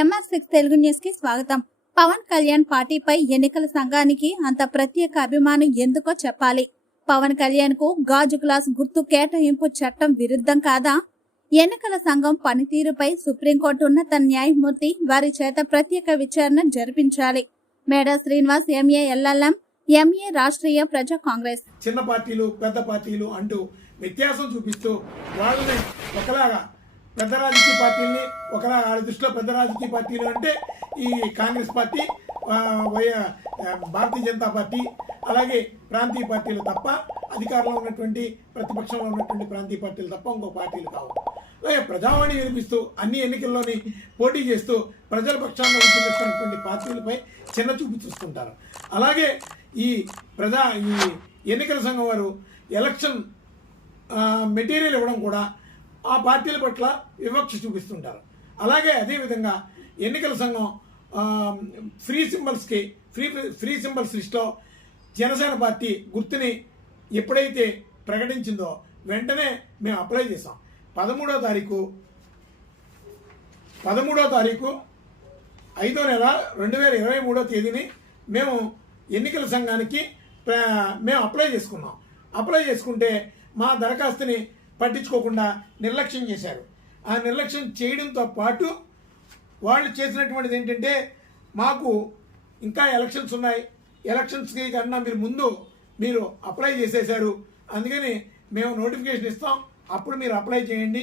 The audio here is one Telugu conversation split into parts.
MR6 తెలుగు న్యూస్ కి స్వాగతం. పవన్ కళ్యాణ్ పార్టీపై ఎన్నికల సంఘానికి అంత ప్రత్యేక అభిమానం ఎందుకో చెప్పాలి. పవన్ కళ్యాణ్ కు గాజు గ్లాస్ గుర్తు కేటాయింపు చట్టం విరుద్ధం కాదా? ఎన్నికల సంఘం పనితీరుపై సుప్రీంకోర్టు ఉన్నత న్యాయమూర్తి వారి చేత ప్రత్యేక విచారణ జరిపించాలి. మేడా Srinivas MA LLM MA Rashtriya ప్రజా కాంగ్రెస్. చిన్న పార్టీలు పెద్ద పార్టీలు అంటూ వ్యత్యాసం చూపిస్తూ వాళ్ళని ఒకలాగా పెద్ద రాజకీయ పార్టీలని ఒకలాగా వాళ్ళ దృష్టిలో పెద్ద రాజకీయ పార్టీలు అంటే ఈ కాంగ్రెస్ పార్టీ, భారతీయ జనతా పార్టీ, అలాగే ప్రాంతీయ పార్టీలు తప్ప, అధికారంలో ఉన్నటువంటి ప్రతిపక్షంలో ఉన్నటువంటి ప్రాంతీయ పార్టీలు తప్ప ఇంకో పార్టీలు కావు. అలాగే ప్రజావాణి వినిపిస్తూ అన్ని ఎన్నికల్లోని పోటీ చేస్తూ ప్రజల పక్షాన్ని వినిపిస్తున్నటువంటి పార్టీలపై చిన్న చూపు చూస్తుంటారు. అలాగే ఈ ఎన్నికల సంఘం వారు ఎలక్షన్ మెటీరియల్ ఇవ్వడం కూడా ఆ పార్టీల పట్ల వివక్ష చూపిస్తుంటారు. అలాగే అదేవిధంగా ఎన్నికల సంఘం ఫ్రీ సింబల్స్ లిస్ట్లో జనసేన పార్టీ గుర్తుని ఎప్పుడైతే ప్రకటించిందో వెంటనే మేము అప్లై చేసాం. 13వ తారీఖు 5వ నెల 2023వ తేదీని మేము ఎన్నికల సంఘానికి మేము అప్లై చేసుకున్నాం. అప్లై చేసుకుంటే మా దరఖాస్తుని పట్టించుకోకుండా నిర్లక్ష్యం చేశారు. ఆ నిర్లక్ష్యం చేయడంతో పాటు వాళ్ళు చేసినటువంటిది ఏంటంటే, మాకు ఇంకా ఎలక్షన్స్ ఉన్నాయి, ఎలక్షన్స్కి కన్నా మీరు అప్లై చేసేశారు, అందుకని మేము నోటిఫికేషన్ ఇస్తాం, అప్పుడు మీరు అప్లై చేయండి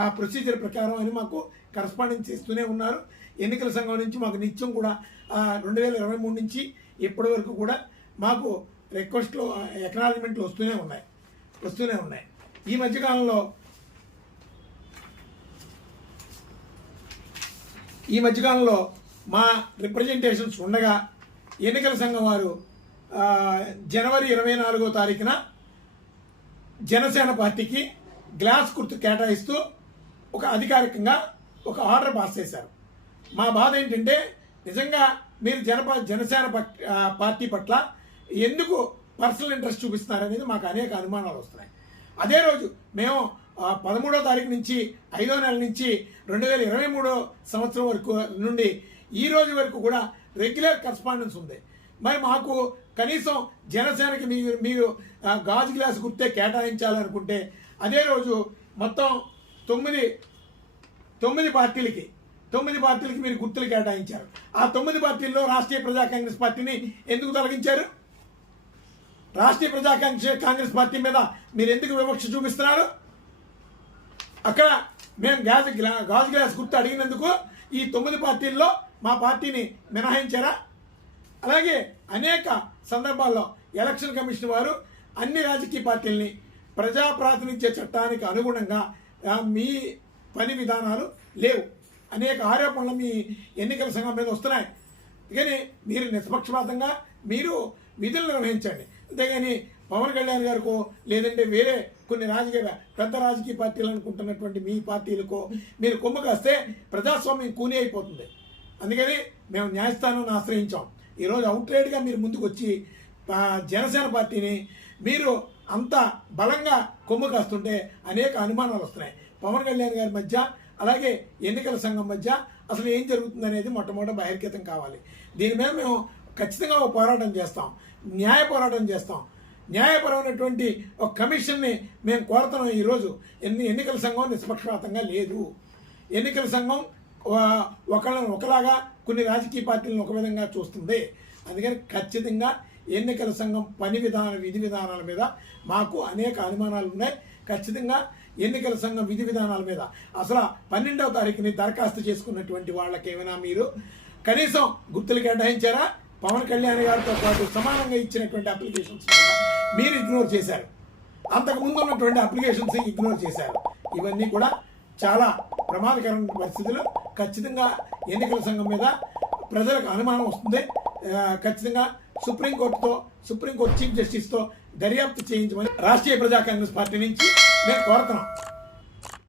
ఆ ప్రొసీజర్ ప్రకారం అని మాకు కరస్పాండెన్స్ ఇస్తూనే ఉన్నారు. ఎన్నికల సంఘం నుంచి మాకు నిత్యం కూడా 2023 నుంచి ఇప్పటి వరకు కూడా మాకు రిక్వెస్ట్లు, ఎక్నాలజ్మెంట్లు వస్తూనే ఉన్నాయి. ఈ మధ్యకాలంలో మా రిప్రజెంటేషన్స్ ఉండగా ఎన్నికల సంఘం వారు జనవరి 24వ తారీఖున జనసేన పార్టీకి గ్లాస్ గుర్తు కేటాయిస్తూ అధికారికంగా ఒక ఆర్డర్ పాస్ చేశారు. మా బాధ ఏంటంటే, నిజంగా మీరు జనసేన పార్టీ పట్ల ఎందుకు పర్సనల్ ఇంట్రెస్ట్ చూపిస్తున్నారనేది మాకు అనేక అనుమానాలు వస్తున్నాయి. అదే రోజు మేము 13వ తారీఖు నుంచి 5వ నెల నుంచి 2023 సంవత్సరం వరకు నుండి ఈ రోజు వరకు కూడా రెగ్యులర్ కరస్పాండెన్స్ ఉంది. మరి మాకు కనీసం జనసేనకి మీరు గాజు గ్లాస్ గుర్తే కేటాయించాలనుకుంటే అదే రోజు మొత్తం 9 పార్టీలకి మీరు గుర్తులు కేటాయించారు. ఆ 9 పార్టీల్లో రాష్ట్రీయ ప్రజా కాంగ్రెస్ పార్టీని ఎందుకు తొలగించారు? రాష్ట్రీయ ప్రజా కాంగ్రెస్ పార్టీ మీద మీరు ఎందుకు వివక్ష చూపిస్తున్నారు? అక్కడ మేము గాజు గ్లాస్ గుర్తు అడిగినందుకు ఈ 9 పార్టీల్లో మా పార్టీని మినహాయించారా? అలాగే అనేక సందర్భాల్లో ఎలక్షన్ కమిషన్ వారు అన్ని రాజకీయ పార్టీలని ప్రజా ప్రాతినిధ్య చట్టానికి అనుగుణంగా మీ పని విధానాలు లేవు, అనేక ఆరోపణలు మీ ఎన్నికల సంఘం మీద వస్తున్నాయి. కానీ మీరు నిష్పక్షపాతంగా మీరు విధులు నిర్వహించండి. అంతేగాని పవన్ కళ్యాణ్ గారికో లేదంటే వేరే కొన్ని పెద్ద రాజకీయ పార్టీలు అనుకుంటున్నటువంటి మీ పార్టీలకో మీరు కొమ్ము కాస్తే ప్రజాస్వామ్యం కూని అయిపోతుంది. అందుకని మేము న్యాయస్థానాన్ని ఆశ్రయించాం. ఈరోజు అవుట్రైడ్గా మీరు ముందుకు వచ్చి జనసేన పార్టీని మీరు అంత బలంగా కొమ్ము కాస్తుంటే అనేక అనుమానాలు వస్తున్నాయి. పవన్ కళ్యాణ్ గారి మధ్య అలాగే ఎన్నికల సంఘం మధ్య అసలు ఏం జరుగుతుంది అనేది మొట్టమొదటి బహిర్గతం కావాలి. దీని మీద మేము ఖచ్చితంగా ఒక పోరాటం చేస్తాం, న్యాయ పోరాటం చేస్తాం. న్యాయపరమైనటువంటి ఒక కమిషన్ని మేము కోరుతున్నాం. ఈరోజు ఎన్నికల సంఘం నిష్పక్షపాతంగా లేదు. ఎన్నికల సంఘం ఒకలాగా కొన్ని రాజకీయ పార్టీలను ఒక విధంగా చూస్తుంది. అందుకని ఖచ్చితంగా ఎన్నికల సంఘం విధి విధానాల మీద మాకు అనేక అనుమానాలు ఉన్నాయి. ఖచ్చితంగా ఎన్నికల సంఘం విధి విధానాల మీద అసలు 12వ తారీఖుని దరఖాస్తు చేసుకున్నటువంటి వాళ్ళకి ఏమైనా మీరు కనీసం గుర్తులు కేటాయించారా? పవన్ కళ్యాణ్ గారితో పాటు సమానంగా ఇచ్చినటువంటి అప్లికేషన్స్ మీరు ఇగ్నోర్ చేశారు. అంతకుముందు ఉన్నటువంటి అప్లికేషన్స్ ఇగ్నోర్ చేశారు. ఇవన్నీ కూడా చాలా ప్రమాదకరమైన పరిస్థితులు. ఖచ్చితంగా ఎన్నికల సంఘం మీద ప్రజలకు అనుమానం వస్తుంది. ఖచ్చితంగా సుప్రీంకోర్టు చీఫ్ జస్టిస్తో దర్యాప్తు చేయించమని రాష్ట్రీయ ప్రజా కాంగ్రెస్ పార్టీ నుంచి మేము కోరుతున్నాం.